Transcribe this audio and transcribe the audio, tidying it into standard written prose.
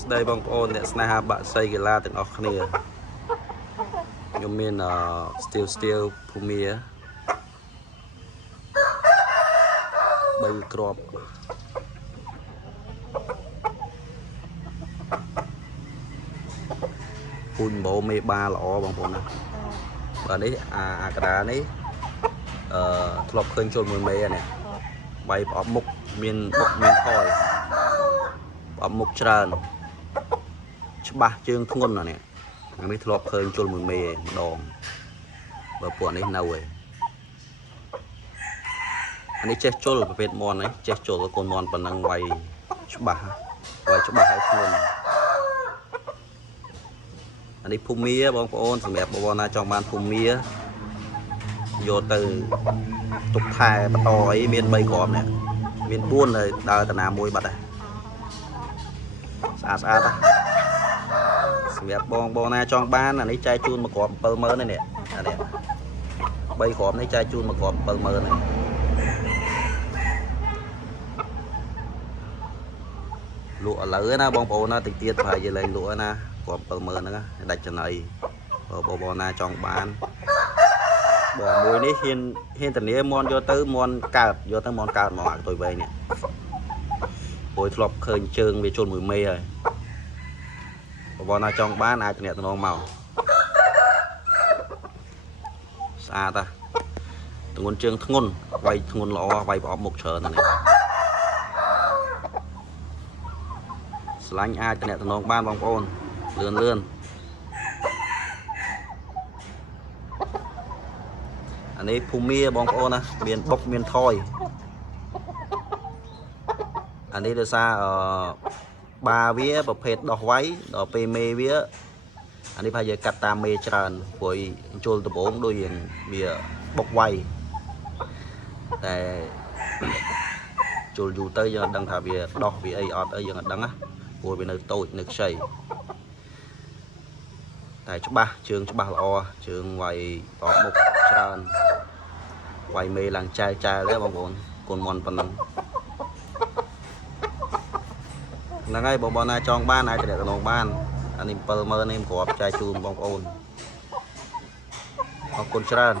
ស្ដីបងប្អូនអ្នកស្នេហាបាក់សីកីឡាទាំងអស់គ្នាខ្ញុំមានsteel ភូមា3គ្រាប់ពូជម្បោមេបាល្អបងប្អូនណាបាទនេះអាកដានេះធ្លាប់ឃើញចូលមួយមេនេះបាយប្រអប់មុខមានបុកមានថយប្រអប់មុខច្រើនច្បាស់ជើងធ្ងន់ណានេះនេះធ្លាប់ឃើញចូលមួយមេម្ដងបើពួកនេះនៅឯអានេះចេះជុលប្រភេទមន់នេះចេះជុលកូនមន់ប៉ុណ្ណឹងវាយច្បាស់ហើយធ្ងន់អានេះភូមាបងប្អូនសម្រាប់បងប្អូនណាចង់បានភូមាយកទៅទុកថែបន្តអីមាន3គ្រាប់នេះមាន4ហើយដើរតាណាមួយបាត់ហើយស្អាតសម្រាប់បងប្អូនណាចង់បានអានេះចែកជូនមួយគ្រាប់ 70000 នេះអានេះ3គ្រាប់នេះចែកជូនមួយគ្រាប់ 70000 នេះលក់ឥឡូវណាបងប្អូនណាតិចទៀតប្រហែលជាលែងលក់ណាគ្រាប់ 70000 ហ្នឹងដាច់ចំណៃបើបងប្អូនណាចង់បានបើមួយនេះហ៊ានធានាមន់យកទៅមន់កើតយកទៅមន់កើតមកអាទុយវែងនេះព្រោះធ្លាប់ឃើញជើងវាជន់មួយមេហើយបងប្អូនណាចង់បានអាចតំណងមកស្អាតទងន់ជើងធ្ងន់វាយធ្ងន់ល្អវាយប្រអប់មុខច្រើនណាស់នេះស្លាញ់អាចតំណងបានបងប្អូនលឿនអានេះភូមាបងប្អូនណាមានបុកមានថយអានេះដោយសារបាវាប្រភេទដោះវាយដល់ពេលមេវាអានេះប្រហែលជាកាត់តាមមេច្រើនព្រោះជុលដំបងដូចវាបុកវាយតែជុលយូរទៅយើងអត់ដឹងថាវាដោះវាអីអត់អីយើងអត់ដឹងណាព្រោះវានៅតូចនៅខ្ចីតែច្បាស់ជើងច្បាស់ល្អជើងវាយតបមុខច្រើនវាយមេឡើងចែលទេបងប្អូនកូនមន់ប៉ុណ្ណឹងហ្នឹងហើយបងប្អូនណាចង់បានអាចតំណងបានអានេះ 70000 នេះគ្រាប់ចែកជូនបងប្អូនអរគុណច្រើន